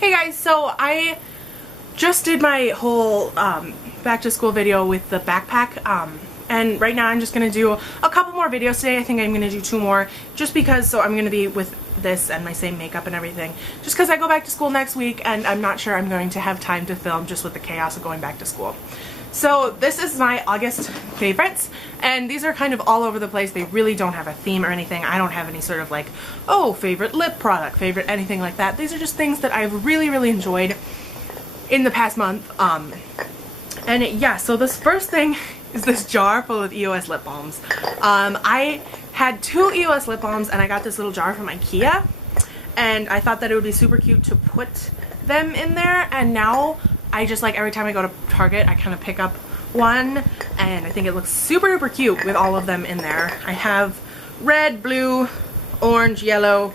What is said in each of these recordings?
Hey guys, so I just did my whole back to school video with the backpack and right now I'm just gonna do a couple more videos today. I think I'm gonna do 2 more just because, so I'm gonna be with this and my same makeup and everything just because I go back to school next week and I'm not sure I'm going to have time to film just with the chaos of going back to school. So this is my August favorites, and these are kind of all over the place. They really don't have a theme or anything. I don't have any sort of like, oh, favorite lip product, favorite anything like that. These are just things that I've really enjoyed in the past month. And yeah, so this first thing is this jar full of EOS lip balms. I had 2 EOS lip balms and I got this little jar from IKEA, and I thought that it would be super cute to put them in there, and now I just like every time I go to Target I kind of pick up one and I think it looks super cute with all of them in there. I have red, blue, orange, yellow,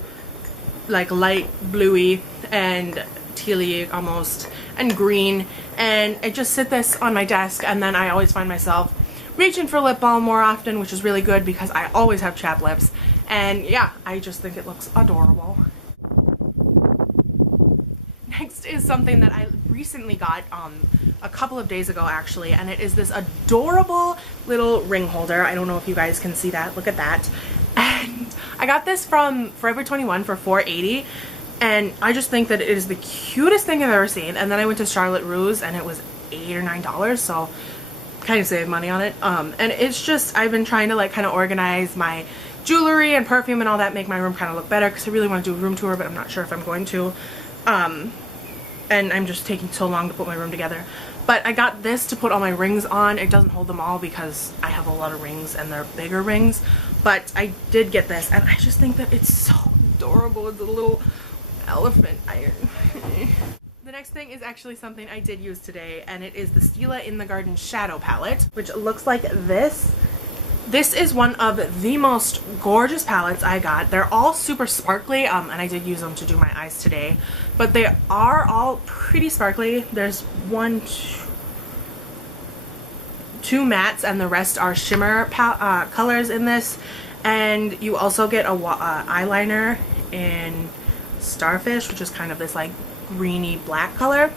like light bluey and tealy almost, and green, and I just sit this on my desk and then I always find myself reaching for lip balm more often, which is really good because I always have chapped lips, and yeah, I just think it looks adorable. Next is something that I recently got a couple of days ago actually, and it is this adorable little ring holder. I don't know if you guys can see that. Look at that. And I got this from Forever 21 for $4.80, and I just think that it is the cutest thing I've ever seen. And then I went to Charlotte Russe and it was $8 or $9, so kind of saved money on it. And it's just, I've been trying to like kind of organize my jewelry and perfume and all that, make my room kind of look better because I really want to do a room tour, but I'm not sure if I'm going to. And I'm just taking so long to put my room together. But I got this to put all my rings on. It doesn't hold them all because I have a lot of rings and they're bigger rings. But I did get this and I just think that it's so adorable. It's a little elephant iron. The next thing is actually something I did use today, and it is the Stila In the Garden Shadow Palette, which looks like this. This is one of the most gorgeous palettes I got. They're all super sparkly, and I did use them to do my eyes today, but they are all pretty sparkly. There's 2 mattes and the rest are shimmer colors in this, and you also get a eyeliner in Starfish, which is kind of this like greeny black color.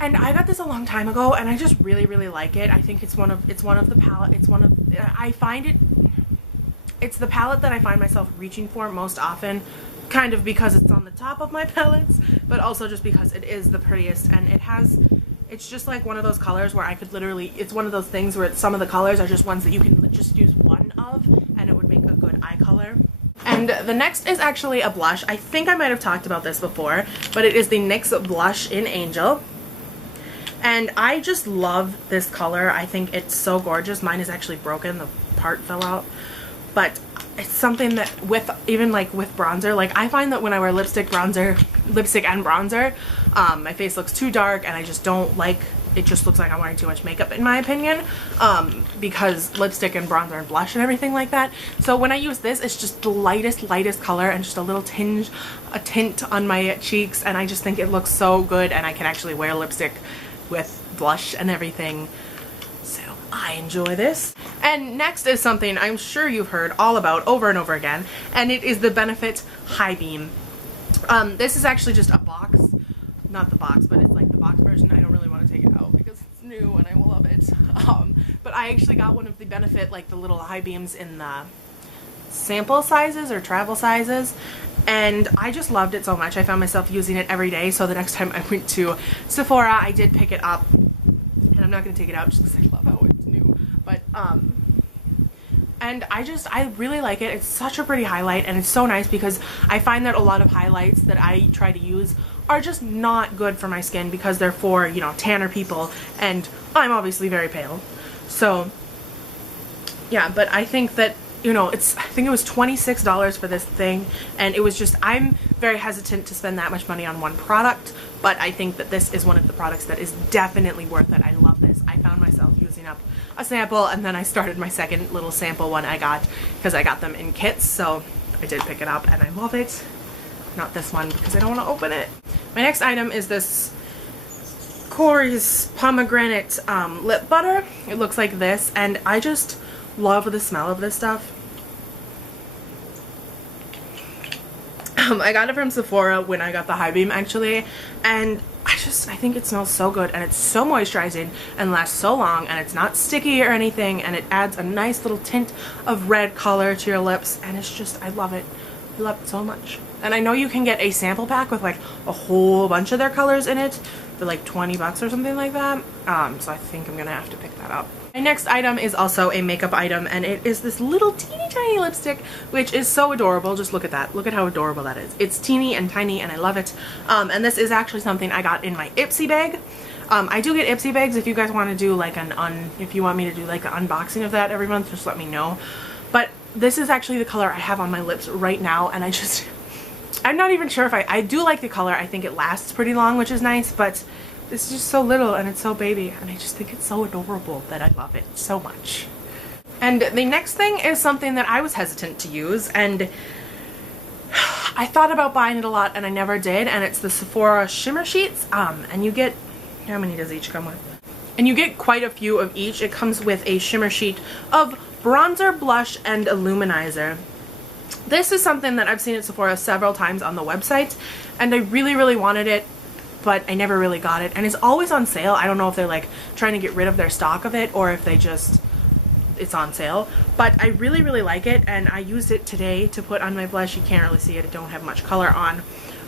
And I got this a long time ago and I just really like it. I think it's one of the palette, it's the palette that I find myself reaching for most often, kind of because it's on the top of my palettes, but also just because it is the prettiest, and it's just like one of those colors where I could literally, it's one of those things where some of the colors are just ones that you can just use one of and it would make a good eye color. And the next is actually a blush. I think I might have talked about this before, but it is the NYX blush in Angel. And I just love this color. I think it's so gorgeous. Mine is actually broken. The part fell out. But it's something that even like with bronzer, like I find that when I wear lipstick and bronzer, my face looks too dark and I just don't like, it just looks like I'm wearing too much makeup in my opinion, because lipstick and bronzer and blush and everything like that. So when I use this, it's just the lightest color and just a little tint on my cheeks, and I just think it looks so good, and I can actually wear lipstick with blush and everything, so I enjoy this. And next is something I'm sure you've heard all about over and over again, and it is the Benefit High Beam. This is actually just a box, not the box, but it's like the box version. I don't really want to take it out because it's new and I will love it. But I actually got one of the Benefit, like the little high beams in the sample sizes or travel sizes, and I just loved it so much. I found myself using it every day, so the next time I went to Sephora I did pick it up, and I'm not going to take it out just because I love how it's new, but and I really like it. It's such a pretty highlight, and it's so nice because I find that a lot of highlights that I try to use are just not good for my skin because they're for, you know, tanner people, and I'm obviously very pale. So yeah, but I think that, you know, I think it was $26 for this thing, and it was just, I'm very hesitant to spend that much money on one product, but I think that this is one of the products that is definitely worth it. I love this. I found myself using up a sample, and then I started my second little sample one I got because I got them in kits, so I did pick it up and I love it. Not this one because I don't want to open it. My next item is this Corey's Pomegranate lip butter. It looks like this, and I just love the smell of this stuff. I got it from Sephora when I got the High Beam actually, and I think it smells so good, and it's so moisturizing and lasts so long, and it's not sticky or anything, and it adds a nice little tint of red color to your lips, and it's just, I love it. I love it so much. And I know you can get a sample pack with like a whole bunch of their colors in it for like 20 bucks or something like that. So I think I'm gonna have to pick that up. My next item is also a makeup item, and it is this little teeny tiny lipstick, which is so adorable. Just look at that. Look at how adorable that is. It's teeny and tiny, and I love it. And this is actually something I got in my Ipsy bag. I do get Ipsy bags. If you guys want to do like if you want me to do like an unboxing of that every month, just let me know. But this is actually the color I have on my lips right now, and I'm not even sure if I do like the color. I think it lasts pretty long, which is nice, but it's just so little and it's so baby, and I just think it's so adorable that I love it so much. And the next thing is something that I was hesitant to use, and I thought about buying it a lot and I never did, and it's the Sephora Shimmer Sheets. And you get, how many does each come with? And you get quite a few of each. It comes with a shimmer sheet of bronzer, blush, and illuminizer. This is something that I've seen at Sephora several times on the website, and I really, really wanted it, but I never really got it, and it's always on sale. I don't know if they're like trying to get rid of their stock of it, or if they just, it's on sale, but I really, really like it, and I used it today to put on my blush. You can't really see it, I don't have much color on.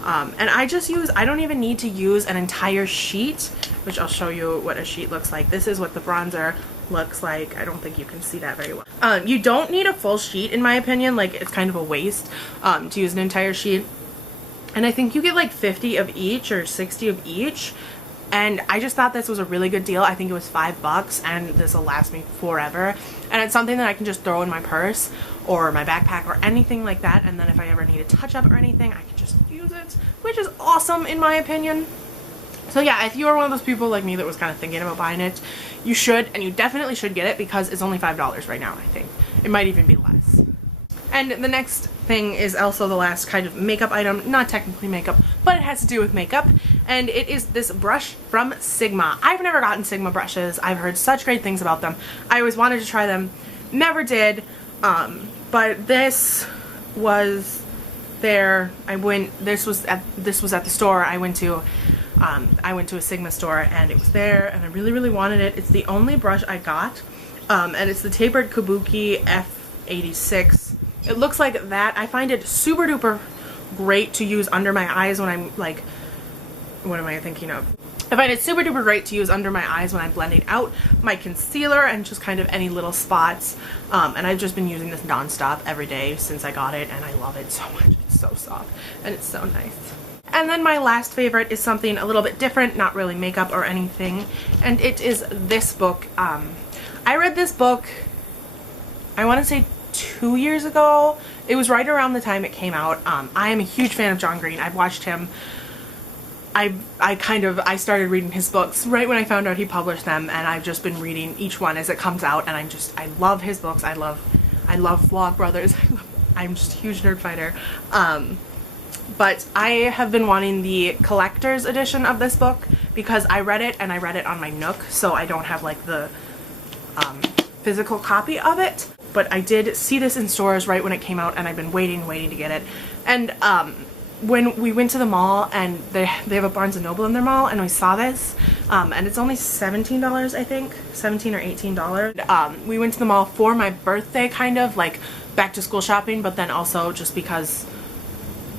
And I don't even need to use an entire sheet, which I'll show you what a sheet looks like. This is what the bronzer looks like. I don't think you can see that very well. You don't need a full sheet, in my opinion. Like, it's kind of a waste to use an entire sheet. And I think you get like 50 of each or 60 of each. And I just thought this was a really good deal. I think it was $5, and this will last me forever. And it's something that I can just throw in my purse or my backpack or anything like that. And then if I ever need a touch up or anything, I can just use it, which is awesome in my opinion. So yeah, if you are one of those people like me that was kind of thinking about buying it, you should, and you definitely should get it, because it's only $5 right now, I think. It might even be less. And the next thing is also the last kind of makeup item, not technically makeup, but it has to do with makeup, and it is this brush from Sigma. I've never gotten Sigma brushes. I've heard such great things about them. I always wanted to try them, never did, but this was there. This was at the store I went to. I went to a Sigma store, and it was there, and I really, really wanted it. It's the only brush I got, and it's the Tapered Kabuki F86. It looks like that. I find it super duper great to use under my eyes when I'm like, what am I thinking of? I find it super duper great to use under my eyes when I'm blending out my concealer and just kind of any little spots. And I've just been using this nonstop every day since I got it, and I love it so much. It's so soft and it's so nice. And then my last favorite is something a little bit different, not really makeup or anything, and it is this book. I read this book, I want to say 2 years ago. It was right around the time it came out. I am a huge fan of John Green. I've watched him. I started reading his books right when I found out he published them, and I've just been reading each one as it comes out, and I love his books. I love Vlogbrothers. I'm just a huge nerd fighter. But I have been wanting the collector's edition of this book because I read it, and I read it on my Nook, so I don't have like the physical copy of it. But I did see this in stores right when it came out, and I've been waiting to get it. And when we went to the mall, and they have a Barnes & Noble in their mall, and we saw this, and it's only $17, I think, $17 or $18. We went to the mall for my birthday, kind of like back to school shopping, but then also just because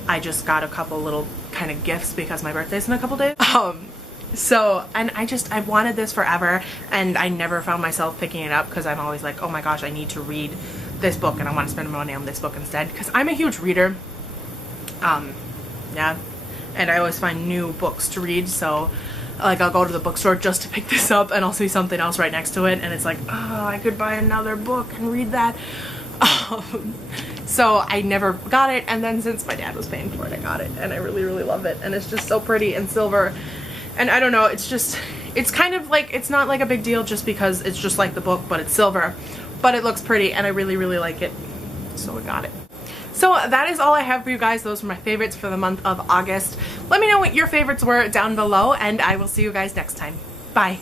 I just got a couple little kind of gifts because my birthday's in a couple days. And I've wanted this forever, and I never found myself picking it up because I'm always like, oh my gosh, I need to read this book, and I want to spend money on this book instead, because I'm a huge reader. Yeah, and I always find new books to read, so like I'll go to the bookstore just to pick this up, and I'll see something else right next to it, and it's like, oh, I could buy another book and read that. So I never got it, and then since my dad was paying for it, I got it, and I really, really love it, and it's just so pretty and silver, and I don't know, it's kind of like, it's not like a big deal just because it's just like the book, but it's silver, but it looks pretty, and I really, really like it, so I got it. So that is all I have for you guys. Those were my favorites for the month of August. Let me know what your favorites were down below, and I will see you guys next time. Bye.